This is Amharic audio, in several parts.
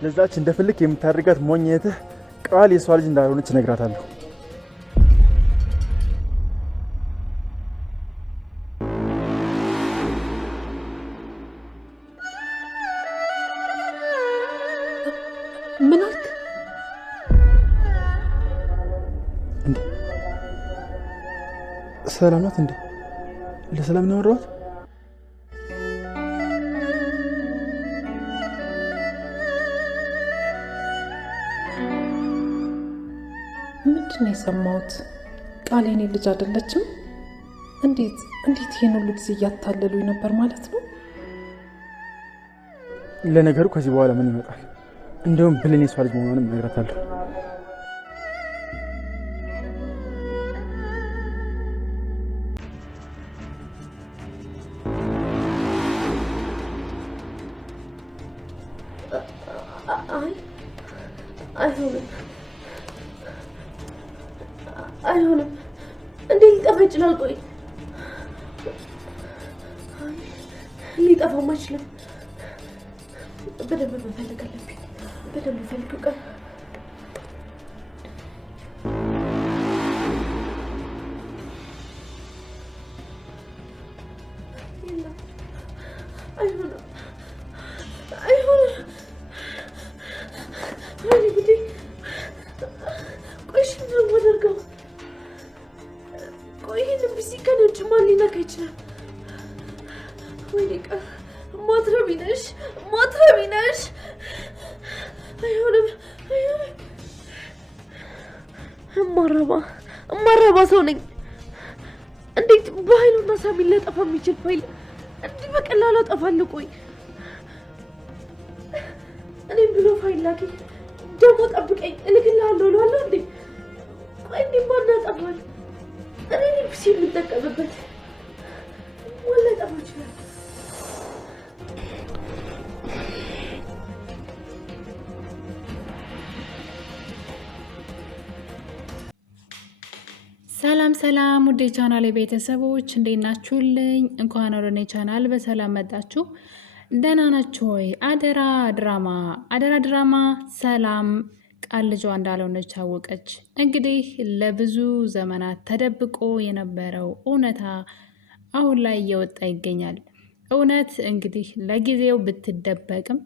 ለዛች እንደፈልክ የምታደርጋት ሞኝነትህ ቃል የሷ ልጅ እንዳልሆነች እነግራታለሁ። ምን አልክ? ሰላም ናት እንዴ? ለሰላም ነው ያወራሁት? ምንድን ነው የሰማሁት? ቃል የኔ ልጅ አይደለችም? እንዴት ይሄን ሁሉ ጊዜ እያታለሉኝ ነበር ማለት ነው? ለነገሩ ከዚህ በኋላ ምን ይመጣል? እንደውም ብሌን የሷ ልጅ መሆኗንም እነግራታለሁ። አይሆንም። እንዴት ሊጠፋ ይችላል? ቆይ ሊጠፋም አይችልም። በደንብ መፈለግ አለብኝ። በደንብ ፈልግ። ቀን አይሆንም። ቆይ እሺ፣ ምንድን ነው የማደርገው? ቆይ ይሄንን ቢሲከን ውጭ ማን ሊነካ ይችላል? ወይኔ ቀን ማትረቢ ነሽ። አይሆንም። እማረባ ሰው ነኝ። እንዴት በኃይሉና ሳሚን ሊያጠፋ የሚችል ፋይል እንዲህ በቀላሉ አጠፋለሁ? ቆይ እኔም ብሎ ፋይል ላኪ ደግሞ ጠብቀኝ እልክልሃለሁ እለዋለሁ እንዴ? ቆይ እንዲህ ማን ያጠፋል? እኔ ፒሲ የምጠቀምበት ወላ ጠፋ ይችላል። ሰላም ውድ ቻናል ቤተሰቦች እንዴት ናችሁልኝ? እንኳን ወደ እኔ ቻናል በሰላም መጣችሁ። ደህና ናችሁ ወይ? አደራ ድራማ ሰላም ቃል ልጇ እንዳልሆነች ታወቀች። እንግዲህ ለብዙ ዘመናት ተደብቆ የነበረው እውነታ አሁን ላይ እየወጣ ይገኛል። እውነት እንግዲህ ለጊዜው ብትደበቅም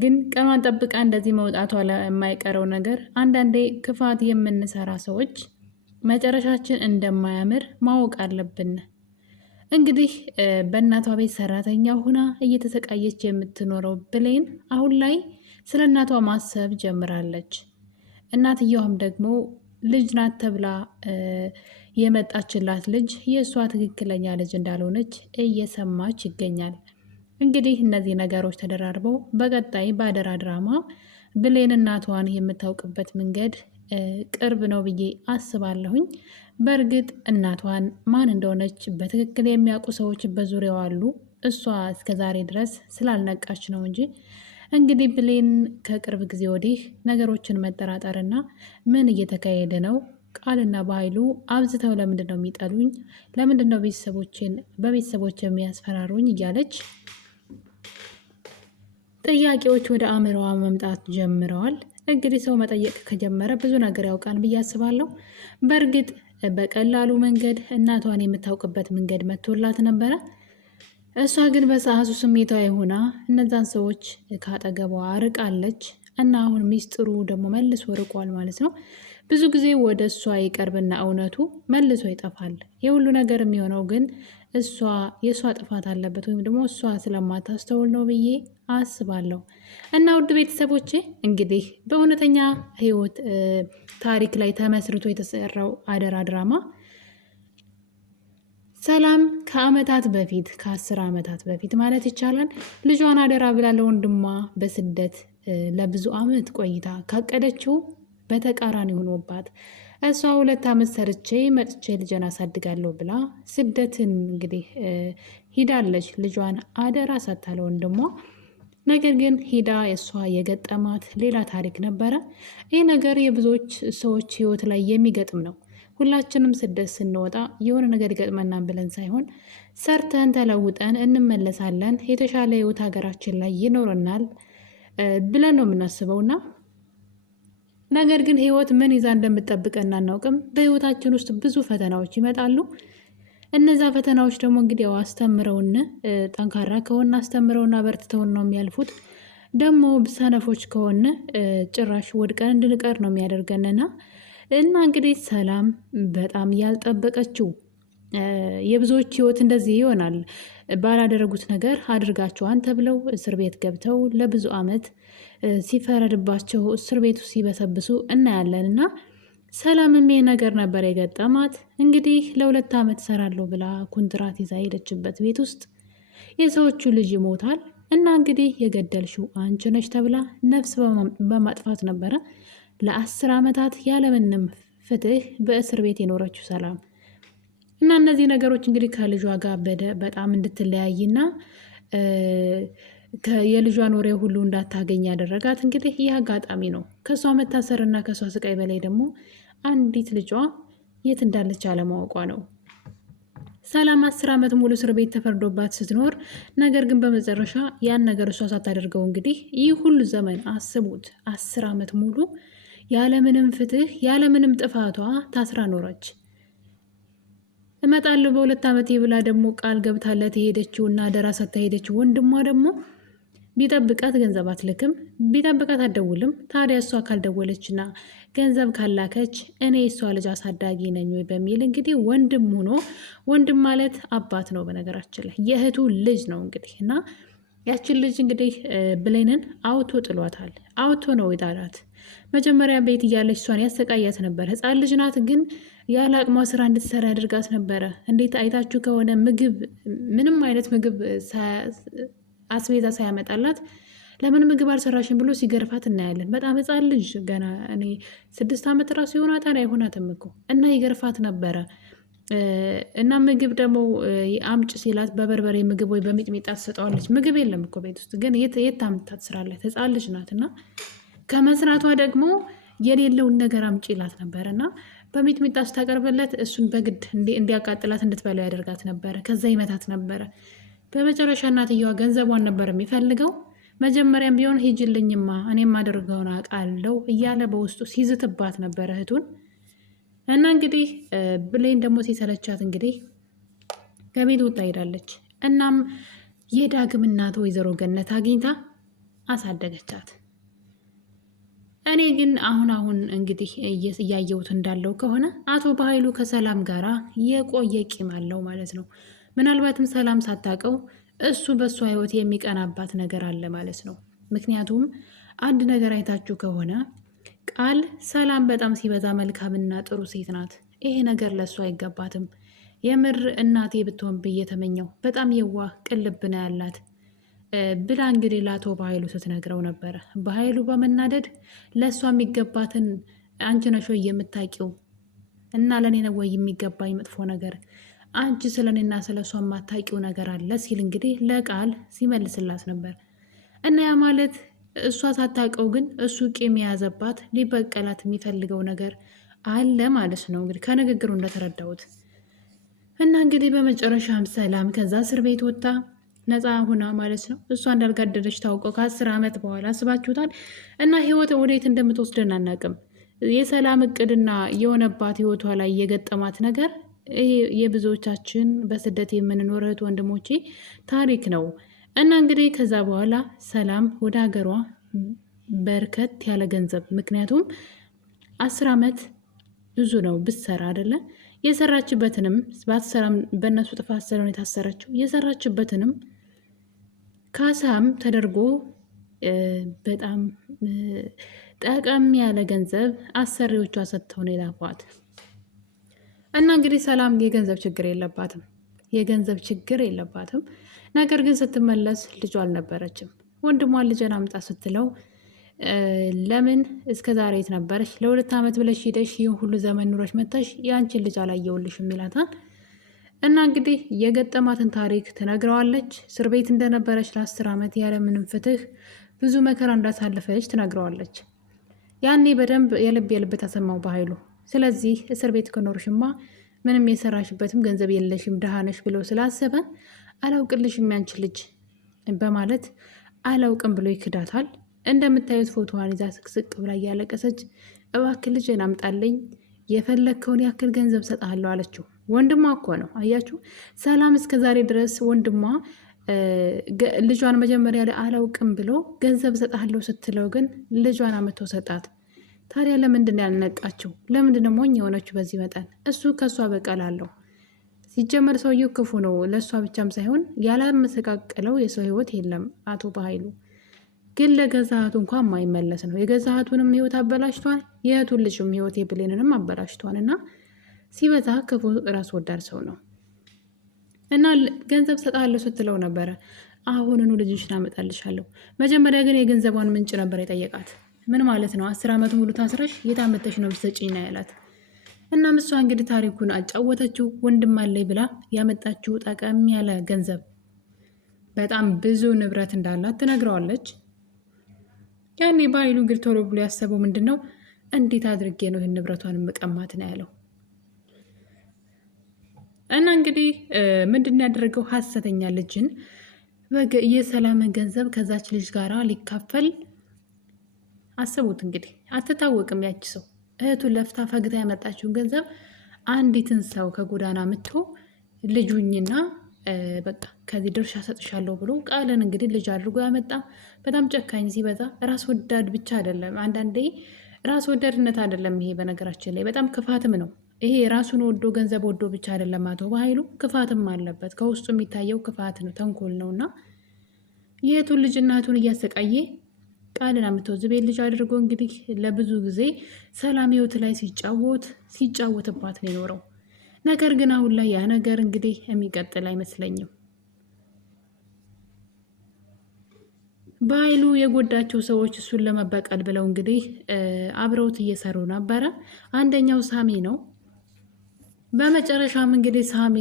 ግን ቀኗን ጠብቃ እንደዚህ መውጣቷ ለማይቀረው ነገር አንዳንዴ ክፋት የምንሰራ ሰዎች መጨረሻችን እንደማያምር ማወቅ አለብን። እንግዲህ በእናቷ ቤት ሰራተኛ ሆና እየተሰቃየች የምትኖረው ብሌን አሁን ላይ ስለ እናቷ ማሰብ ጀምራለች። እናትየዋም ደግሞ ልጅ ናት ተብላ የመጣችላት ልጅ የእሷ ትክክለኛ ልጅ እንዳልሆነች እየሰማች ይገኛል። እንግዲህ እነዚህ ነገሮች ተደራርበው በቀጣይ በአደራ ድራማ ብሌን እናቷን የምታውቅበት መንገድ ቅርብ ነው ብዬ አስባለሁኝ። በእርግጥ እናቷን ማን እንደሆነች በትክክል የሚያውቁ ሰዎች በዙሪያው አሉ። እሷ እስከ ዛሬ ድረስ ስላልነቃች ነው እንጂ እንግዲህ ብሌን ከቅርብ ጊዜ ወዲህ ነገሮችን መጠራጠርና ምን እየተካሄደ ነው፣ ቃልና በኃይሉ አብዝተው ለምንድን ነው የሚጠሉኝ፣ ለምንድን ነው በቤተሰቦች የሚያስፈራሩኝ እያለች ጥያቄዎች ወደ አእምሮዋ መምጣት ጀምረዋል። እንግዲህ ሰው መጠየቅ ከጀመረ ብዙ ነገር ያውቃል ብዬ አስባለሁ። በእርግጥ በቀላሉ መንገድ እናቷን የምታውቅበት መንገድ መጥቶላት ነበረ። እሷ ግን በሰዓቱ ስሜታዊ ሆና እነዛን ሰዎች ካጠገቧ ርቃለች እና አሁን ሚስጥሩ ደግሞ መልሶ ርቋል ማለት ነው። ብዙ ጊዜ ወደ እሷ ይቀርብና እውነቱ መልሶ ይጠፋል። የሁሉ ነገር የሚሆነው ግን የእሷ ጥፋት አለበት ወይም ደግሞ እሷ ስለማታስተውል ነው ብዬ አስባለሁ። እና ውድ ቤተሰቦቼ እንግዲህ በእውነተኛ ሕይወት ታሪክ ላይ ተመስርቶ የተሰራው አደራ ድራማ ሰላም ከአመታት በፊት ከ10 ዓመታት በፊት ማለት ይቻላል ልጇን አደራ ብላ ለወንድሟ በስደት ለብዙ አመት ቆይታ ካቀደችው በተቃራኒ ሆኖባት እሷ 2 ዓመት ሰርቼ መጥቼ ልጇን አሳድጋለሁ ብላ ስደትን እንግዲህ ሂዳለች። ልጇን አደራ ሰጥታ ለወንድሟ። ነገር ግን ሂዳ እሷ የገጠማት ሌላ ታሪክ ነበረ። ይህ ነገር የብዙዎች ሰዎች ህይወት ላይ የሚገጥም ነው። ሁላችንም ስደት ስንወጣ የሆነ ነገር ይገጥመናል ብለን ሳይሆን ሰርተን ተለውጠን እንመለሳለን። የተሻለ ህይወት ሀገራችን ላይ ይኖረናል ብለን ነው የምናስበውና ነገር ግን ህይወት ምን ይዛ እንደምትጠብቀን አናውቅም። በህይወታችን ውስጥ ብዙ ፈተናዎች ይመጣሉ። እነዛ ፈተናዎች ደግሞ እንግዲህ ያው አስተምረውን ጠንካራ ከሆነ አስተምረውና በርትተውን ነው የሚያልፉት። ደግሞ ሰነፎች ከሆነ ጭራሽ ወድቀን እንድንቀር ነው የሚያደርገንና እንግዲህ ሰላም በጣም ያልጠበቀችው የብዙዎች ህይወት እንደዚህ ይሆናል። ባላደረጉት ነገር አድርጋቸዋን ተብለው እስር ቤት ገብተው ለብዙ አመት ሲፈረድባቸው እስር ቤቱ ሲበሰብሱ እናያለን። እና ሰላምም ይሄ ነገር ነበር የገጠማት። እንግዲህ ለ2 አመት ሰራለሁ ብላ ኮንትራት ይዛ ሄደችበት ቤት ውስጥ የሰዎቹ ልጅ ይሞታል እና እንግዲህ የገደልሽው አንቺ ነሽ ተብላ ነፍስ በማጥፋት ነበረ ለ10 አመታት ያለምንም ፍትህ በእስር ቤት የኖረችው ሰላም እና እነዚህ ነገሮች እንግዲህ ከልጇ ጋር በጣም እንድትለያይና የልጇን ወሬ ሁሉ እንዳታገኝ ያደረጋት እንግዲህ ይህ አጋጣሚ ነው። ከሷ መታሰርና ከሷ ስቃይ በላይ ደግሞ አንዲት ልጇ የት እንዳለች አለማወቋ ነው። ሰላም 10 አመት ሙሉ እስር ቤት ተፈርዶባት ስትኖር ነገር ግን በመጨረሻ ያን ነገር እሷ ሳታደርገው እንግዲህ ይህ ሁሉ ዘመን አስቡት 10 አመት ሙሉ ያለምንም ፍትህ ያለምንም ጥፋቷ ታስራ ኖረች። እመጣለሁ በ2 አመት ብላ ደግሞ ቃል ገብታለት የሄደችው እና አደራ ሰጥታ ሄደችው ወንድሟ ደግሞ ቢጠብቃት ገንዘብ አትልክም፣ ቢጠብቃት አትደውልም። ታዲያ እሷ ካልደወለችና ገንዘብ ካላከች እኔ እሷ ልጅ አሳዳጊ ነኝ ወይ በሚል እንግዲህ ወንድም ሆኖ ወንድም ማለት አባት ነው በነገራችን ላይ የእህቱ ልጅ ነው እንግዲህ እና ያችን ልጅ እንግዲህ ብሌንን አውቶ ጥሏታል። አውቶ ነው የጣላት። መጀመሪያ ቤት እያለች እሷን ያሰቃያት ነበር። ህፃን ልጅ ናት፣ ግን ያለ አቅሟ ስራ እንድትሰራ ያደርጋት ነበረ። እንዴት አይታችሁ ከሆነ ምግብ ምንም አይነት ምግብ አስቤዛ ሳያመጣላት ለምን ምግብ አልሰራሽም ብሎ ሲገርፋት እናያለን። በጣም ህፃን ልጅ ገና እኔ 6 አመት ራሱ ይሆናታል አይሆናትም እኮ እና ይገርፋት ነበረ። እና ምግብ ደግሞ አምጭ ሲላት በበርበሬ ምግብ ወይ በሚጥሚጣ ትሰጠዋለች። ምግብ የለም እኮ ቤት ውስጥ ግን የት ታምጣ ትስራለች? ህፃን ልጅ ናት። እና ከመስራቷ ደግሞ የሌለውን ነገር አምጭ ይላት ነበር እና በሚጥሚጣ ስታቀርብለት እሱን በግድ እንዲያቃጥላት እንድትበላው ያደርጋት ነበረ። ከዛ ይመታት ነበረ። በመጨረሻ እናትየዋ ገንዘቧን ነበር የሚፈልገው። መጀመሪያም ቢሆን ሂጅልኝማ እኔም አደርገውን አውቃለሁ እያለ በውስጡ ሲዝትባት ነበረ እህቱን። እና እንግዲህ ብሌን ደግሞ ሲሰለቻት እንግዲህ ከቤት ወጣ ሄዳለች። እናም የዳግም እናት ወይዘሮ ገነት አግኝታ አሳደገቻት። እኔ ግን አሁን እንግዲህ እያየሁት እንዳለው ከሆነ አቶ በኃይሉ ከሰላም ጋራ የቆየ ቂም አለው ማለት ነው። ምናልባትም ሰላም ሳታውቀው እሱ በእሷ ህይወት የሚቀናባት ነገር አለ ማለት ነው። ምክንያቱም አንድ ነገር አይታችሁ ከሆነ ቃል ሰላም በጣም ሲበዛ መልካምና ጥሩ ሴት ናት። ይሄ ነገር ለእሱ አይገባትም። የምር እናቴ ብትሆን ብዬ ተመኘው። በጣም የዋህ ቅልብ ነው ያላት ብላ እንግዲህ ለአቶ በኃይሉ ስትነግረው ነበረ። በኃይሉ በመናደድ ለእሷ የሚገባትን አንቺ ነሽ ወይ የምታውቂው እና ለእኔ ነው ወይ የሚገባኝ መጥፎ ነገር አንቺ ስለ እኔና ስለ እሷ የማታውቂው ነገር አለ ሲል እንግዲህ ለቃል ሲመልስላት ነበር። እና ያ ማለት እሷ ሳታውቀው ግን እሱ ቂም የያዘባት ሊበቀላት የሚፈልገው ነገር አለ ማለት ነው እንግዲህ ከንግግሩ እንደተረዳሁት። እና እንግዲህ በመጨረሻም ሰላም ከዛ እስር ቤት ወጣ ነፃ ሁና ማለት ነው። እሷ እንዳልጋደለች ታውቀው ከ10 አመት በኋላ አስባችሁታል። እና ህይወት ወዴት እንደምትወስደን አናውቅም። የሰላም እቅድና የሆነባት ህይወቷ ላይ የገጠማት ነገር ይሄ የብዙዎቻችን በስደት የምንኖር እህት ወንድሞቼ ታሪክ ነው። እና እንግዲህ ከዛ በኋላ ሰላም ወደ ሀገሯ በርከት ያለ ገንዘብ ምክንያቱም 10 አመት ብዙ ነው ብትሰራ አይደለ የሰራችበትንም ባትሰራም በእነሱ ጥፋት ስለሆነ የታሰረችው የሰራችበትንም ካሳም ተደርጎ በጣም ጠቀም ያለ ገንዘብ አሰሪዎቿ ሰጥተው ነው የላኳት። እና እንግዲህ ሰላም የገንዘብ ችግር የለባትም። ነገር ግን ስትመለስ ልጇ አልነበረችም። ወንድሟን ልጅን አምጣ ስትለው ለምን እስከ ዛሬ የት ነበረች? ለ2 አመት ብለሽ ሂደሽ ይህን ሁሉ ዘመን ኑረሽ መጥተሽ የአንቺን ልጅ አላየውልሽም ይላታል። እና እንግዲህ የገጠማትን ታሪክ ትነግረዋለች። እስር ቤት እንደነበረች ለ10 አመት ያለምንም ፍትህ ብዙ መከራ እንዳሳለፈች ትነግረዋለች። ያኔ በደንብ የልብ ተሰማው በኃይሉ። ስለዚህ እስር ቤት ከኖርሽማ ምንም የሰራሽበትም ገንዘብ የለሽም ድሃ ነሽ ብሎ ስላሰበ አላውቅልሽም ያንቺ ልጅ በማለት አላውቅም ብሎ ይክዳታል። እንደምታዩት ፎቶዋን ይዛ ስቅስቅ ብላ እያለቀሰች እባክህ ልጄን አምጣልኝ የፈለግከውን ያክል ገንዘብ ሰጥሃለሁ አለችው። ወንድሟ እኮ ነው አያችሁ። ሰላም እስከ ዛሬ ድረስ ወንድሟ ልጇን መጀመሪያ ላይ አላውቅም ብሎ ገንዘብ ሰጥሃለሁ ስትለው ግን ልጇን አመቶ ሰጣት። ታዲያ ለምንድን ነው ያልነቃችው? ለምንድን ነው ሞኝ የሆነችው በዚህ መጠን? እሱ ከእሷ በቀል አለው። ሲጀመር ሰውየው ክፉ ነው። ለእሷ ብቻም ሳይሆን ያላመሰቃቀለው የሰው ህይወት የለም። አቶ በኃይሉ ግን ለገዛ እህቱ እንኳን የማይመለስ ነው። የገዛ እህቱንም ህይወት አበላሽቷል። የእህቱን ልጅም ህይወት የብሌንንም አበላሽቷል። እና ሲበዛ ክፉ ራስ ወዳድ ሰው ነው። እና ገንዘብ ሰጣለሁ ስትለው ነበረ አሁንኑ ልጅሽን አመጣልሻለሁ። መጀመሪያ ግን የገንዘቧን ምንጭ ነበር የጠየቃት። ምን ማለት ነው? 10 ዓመት ሙሉ ታስረሽ የታመተሽ ነው ብትሰጪኝ ነው ያላት። እናም እሷ እንግዲህ ታሪኩን አጫወተችው። ወንድም አለኝ ብላ ያመጣችው ጠቀም ያለ ገንዘብ በጣም ብዙ ንብረት እንዳላት ትነግረዋለች። ያኔ በኃይሉ እንግዲህ ቶሎ ብሎ ያሰበው ምንድን ነው? እንዴት አድርጌ ነው ይህን ንብረቷን መቀማት ነው ያለው። እና እንግዲህ ምንድን ያደረገው ሀሰተኛ ልጅን የሰላምን ገንዘብ ከዛች ልጅ ጋር ሊካፈል አስቡት። እንግዲህ አትታወቅም ያች ሰው እህቱን ለፍታ ፈግታ ያመጣችውን ገንዘብ አንዲትን ሰው ከጎዳና ምቶ ልጁኝና በቃ ከዚህ ድርሻ ሰጥሻለሁ ብሎ ቃልን እንግዲህ ልጅ አድርጎ ያመጣ በጣም ጨካኝ ሲበዛ ራስ ወዳድ ብቻ አይደለም። አንዳንዴ ራስ ወዳድነት አይደለም ይሄ፣ በነገራችን ላይ በጣም ክፋትም ነው ይሄ። ራሱን ወዶ ገንዘብ ወዶ ብቻ አይደለም አቶ በኃይሉ ክፋትም አለበት። ከውስጡ የሚታየው ክፋት ነው፣ ተንኮል ነው። እና የእህቱን ልጅ እናቱን እያሰቃየ ቃልን አምጥቶ ዝቤት ልጅ አድርጎ እንግዲህ ለብዙ ጊዜ ሰላም ህይወት ላይ ሲጫወትባት ነው የኖረው። ነገር ግን አሁን ላይ ያ ነገር እንግዲህ የሚቀጥል አይመስለኝም። በኃይሉ የጎዳቸው ሰዎች እሱን ለመበቀል ብለው እንግዲህ አብረውት እየሰሩ ነበረ። አንደኛው ሳሚ ነው። በመጨረሻም እንግዲህ ሳሚ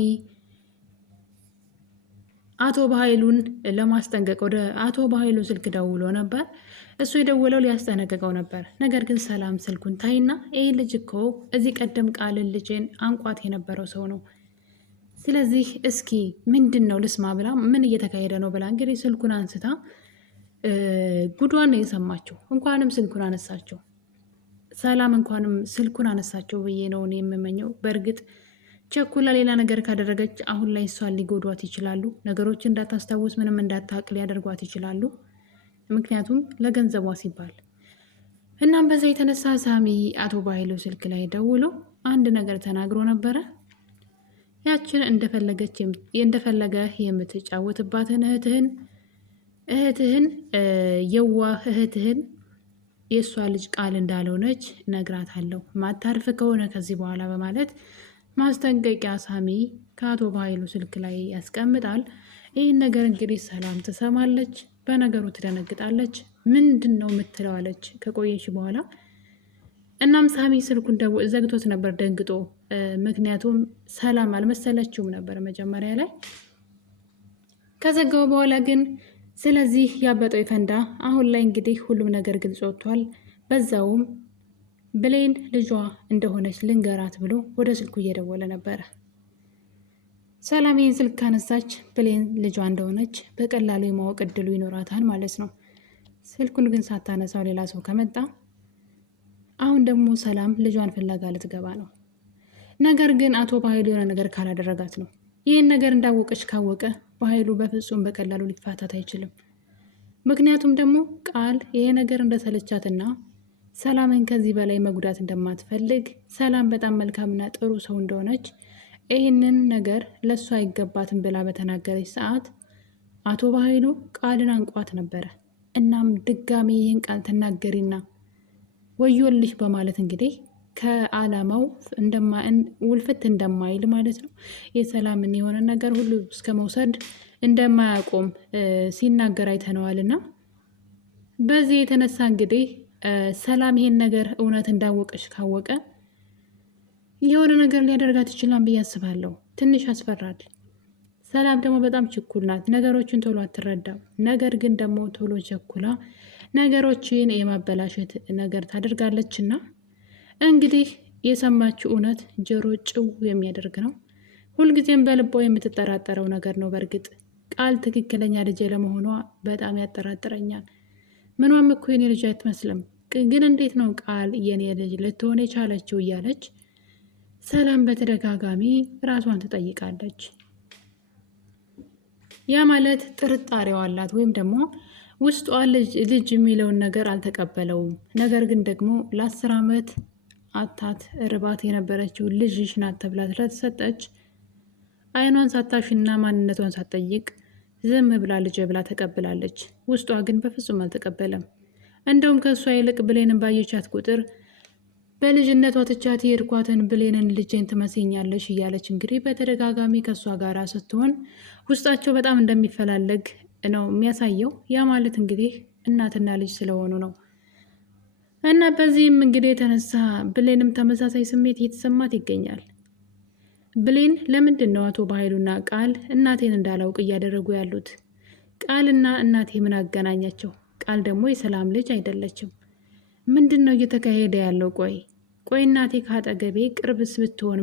አቶ በኃይሉን ለማስጠንቀቅ ወደ አቶ በኃይሉ ስልክ ደውሎ ነበር። እሱ የደወለው ሊያስጠነቅቀው ነበር። ነገር ግን ሰላም ስልኩን ታይና ይህ ልጅ እኮ እዚህ ቀደም ቃልን ልጅን አንቋት የነበረው ሰው ነው፣ ስለዚህ እስኪ ምንድን ነው ልስማ ብላ ምን እየተካሄደ ነው ብላ እንግዲህ ስልኩን አንስታ ጉዷን ነው የሰማችው። እንኳንም ስልኩን አነሳቸው ሰላም፣ እንኳንም ስልኩን አነሳቸው ብዬ ነው የምመኘው። በእርግጥ ቸኩላ ሌላ ነገር ካደረገች አሁን ላይ እሷን ሊጎዷት ይችላሉ። ነገሮች እንዳታስታውስ ምንም እንዳታቅ ሊያደርጓት ይችላሉ። ምክንያቱም ለገንዘቧ ሲባል። እናም በዛ የተነሳ ሳሚ አቶ በኃይሉ ስልክ ላይ ደውሎ አንድ ነገር ተናግሮ ነበረ። ያችን እንደፈለገ የምትጫወትባትን እህትህን የዋህ እህትህን የእሷ ልጅ ቃል እንዳልሆነች ነግራታለሁ፣ ማታርፍ ከሆነ ከዚህ በኋላ በማለት ማስጠንቀቂያ ሳሚ ከአቶ በኃይሉ ስልክ ላይ ያስቀምጣል። ይህን ነገር እንግዲህ ሰላም ትሰማለች። በነገሩ ትደነግጣለች። ምንድን ነው የምትለዋለች ከቆየች በኋላ። እናም ሳሚ ስልኩን ዘግቶት ነበር ደንግጦ። ምክንያቱም ሰላም አልመሰለችውም ነበር መጀመሪያ ላይ። ከዘጋው በኋላ ግን ስለዚህ ያበጠው ይፈንዳ። አሁን ላይ እንግዲህ ሁሉም ነገር ግልጽ ወጥቷል። በዛውም ብሌን ልጇ እንደሆነች ልንገራት ብሎ ወደ ስልኩ እየደወለ ነበረ። ሰላም ይህን ስልክ ካነሳች ብሌን ልጇ እንደሆነች በቀላሉ የማወቅ እድሉ ይኖራታል ማለት ነው። ስልኩን ግን ሳታነሳው ሌላ ሰው ከመጣ አሁን ደግሞ ሰላም ልጇን ፍለጋ ልትገባ ነው። ነገር ግን አቶ በኃይሉ የሆነ ነገር ካላደረጋት ነው። ይህን ነገር እንዳወቀች ካወቀ በኃይሉ በፍጹም በቀላሉ ሊፋታት አይችልም። ምክንያቱም ደግሞ ቃል ይሄ ነገር እንደሰለቻትና ሰላምን ከዚህ በላይ መጉዳት እንደማትፈልግ፣ ሰላም በጣም መልካምና ጥሩ ሰው እንደሆነች ይህንን ነገር ለእሱ አይገባትም ብላ በተናገረች ሰዓት አቶ በኃይሉ ቃልን አንቋት ነበረ። እናም ድጋሚ ይህን ቃል ተናገሪና ወዮልሽ በማለት እንግዲህ ከዓላማው ውልፍት እንደማይል ማለት ነው የሰላምን የሆነ ነገር ሁሉ እስከ መውሰድ እንደማያቆም ሲናገር አይተነዋልና በዚህ የተነሳ እንግዲህ ሰላም ይሄን ነገር እውነት እንዳወቀች ካወቀ የሆነ ነገር ሊያደርጋት ይችላል ብዬ አስባለሁ። ትንሽ ያስፈራል። ሰላም ደግሞ በጣም ችኩል ናት። ነገሮችን ቶሎ አትረዳም። ነገር ግን ደግሞ ቶሎ ቸኩላ ነገሮችን የማበላሸት ነገር ታደርጋለችና እንግዲህ የሰማችው እውነት ጆሮ ጭው የሚያደርግ ነው። ሁልጊዜም በልቧ የምትጠራጠረው ነገር ነው። በእርግጥ ቃል ትክክለኛ ልጄ ለመሆኗ በጣም ያጠራጥረኛል። ምኗም እኮ የኔ ልጅ አትመስልም፣ ግን እንዴት ነው ቃል የኔ ልጅ ልትሆን የቻለችው እያለች ሰላም በተደጋጋሚ ራሷን ትጠይቃለች። ያ ማለት ጥርጣሬዋ አላት ወይም ደግሞ ውስጧ ልጅ የሚለውን ነገር አልተቀበለውም። ነገር ግን ደግሞ ለ10 ዓመት አታት ርባት የነበረችው ልጅሽ ናት ተብላ ስለተሰጠች አይኗን ሳታሽና ማንነቷን ሳትጠይቅ ዝም ብላ ልጅ ብላ ተቀብላለች። ውስጧ ግን በፍጹም አልተቀበለም። እንደውም ከእሷ ይልቅ ብሌንን ባየቻት ቁጥር በልጅነቷ ትቻት የሄድኳትን ብሌንን ልጄን ትመስኛለሽ እያለች እንግዲህ በተደጋጋሚ ከእሷ ጋር ስትሆን ውስጣቸው በጣም እንደሚፈላለግ ነው የሚያሳየው። ያ ማለት እንግዲህ እናትና ልጅ ስለሆኑ ነው። እና በዚህም እንግዲህ የተነሳ ብሌንም ተመሳሳይ ስሜት እየተሰማት ይገኛል። ብሌን ለምንድን ነው አቶ በኃይሉና ቃል እናቴን እንዳላውቅ እያደረጉ ያሉት? ቃልና እናቴ ምን አገናኛቸው? ቃል ደግሞ የሰላም ልጅ አይደለችም። ምንድን ነው እየተካሄደ ያለው? ቆይ እናቴ ከአጠገቤ ቅርብስ ብትሆን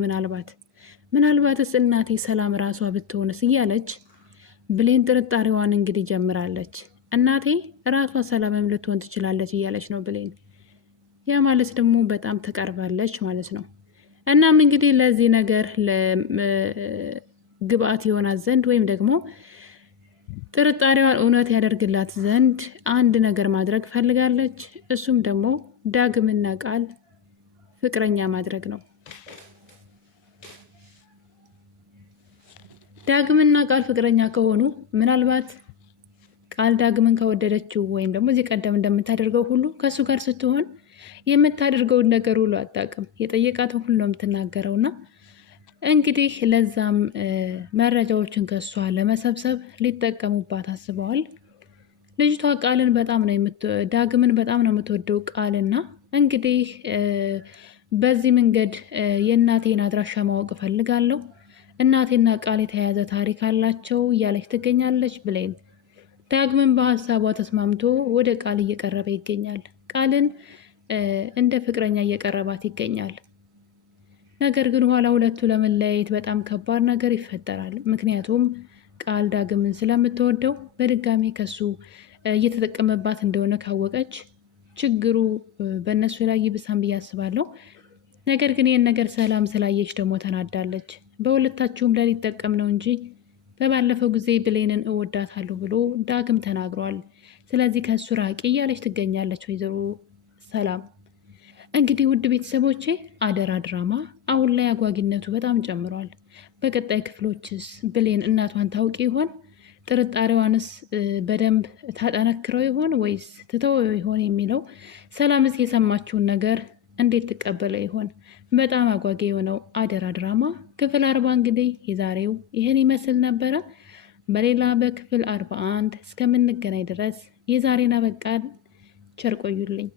ምናልባትስ እናቴ ሰላም ራሷ ብትሆንስ እያለች ብሌን ጥርጣሬዋን እንግዲህ ጀምራለች። እናቴ ራሷ ሰላምም ልትሆን ትችላለች እያለች ነው ብሌን። ያ ማለት ደግሞ በጣም ተቀርባለች ማለት ነው። እናም እንግዲህ ለዚህ ነገር ግብአት ይሆናት ዘንድ ወይም ደግሞ ጥርጣሬዋን እውነት ያደርግላት ዘንድ አንድ ነገር ማድረግ ፈልጋለች። እሱም ደግሞ ዳግምና ቃል ፍቅረኛ ማድረግ ነው። ዳግምና ቃል ፍቅረኛ ከሆኑ ምናልባት ቃል ዳግምን ከወደደችው ወይም ደግሞ እዚህ ቀደም እንደምታደርገው ሁሉ ከእሱ ጋር ስትሆን የምታደርገውን ነገር ሁሉ አታውቅም። የጠየቃትን ሁሉ ነው የምትናገረውና እንግዲህ ለዛም መረጃዎችን ከሷ ለመሰብሰብ ሊጠቀሙባት አስበዋል። ልጅቷ ቃልን በጣም ነው ዳግምን በጣም ነው የምትወደው ቃልና እንግዲህ በዚህ መንገድ የእናቴን አድራሻ ማወቅ እፈልጋለሁ፣ እናቴና ቃል የተያያዘ ታሪክ አላቸው እያለች ትገኛለች ብሌን። ዳግምን በሀሳቧ ተስማምቶ ወደ ቃል እየቀረበ ይገኛል። ቃልን እንደ ፍቅረኛ እየቀረባት ይገኛል። ነገር ግን ኋላ ሁለቱ ለመለያየት በጣም ከባድ ነገር ይፈጠራል። ምክንያቱም ቃል ዳግምን ስለምትወደው በድጋሚ ከሱ እየተጠቀመባት እንደሆነ ካወቀች ችግሩ በእነሱ ላይ ይብሳን ብዬ አስባለሁ። ነገር ግን ይህን ነገር ሰላም ስላየች ደግሞ ተናዳለች። በሁለታችሁም ላይ ሊጠቀም ነው እንጂ በባለፈው ጊዜ ብሌንን እወዳታለሁ ብሎ ዳግም ተናግሯል። ስለዚህ ከሱ ራቂ እያለች ትገኛለች ወይዘሮ ሰላም። እንግዲህ ውድ ቤተሰቦቼ አደራ ድራማ አሁን ላይ አጓጊነቱ በጣም ጨምሯል። በቀጣይ ክፍሎችስ ብሌን እናቷን ታውቂ ይሆን? ጥርጣሬዋንስ በደንብ ታጠነክረው ይሆን ወይስ ትተወው ይሆን የሚለው፣ ሰላምስ የሰማችውን ነገር እንዴት ትቀበለው ይሆን? በጣም አጓጊ የሆነው አደራ ድራማ ክፍል 40 እንግዲህ የዛሬው ይህን ይመስል ነበረ። በሌላ በክፍል 41 እስከምንገናኝ ድረስ የዛሬን አበቃን። ቸር ቆዩልኝ።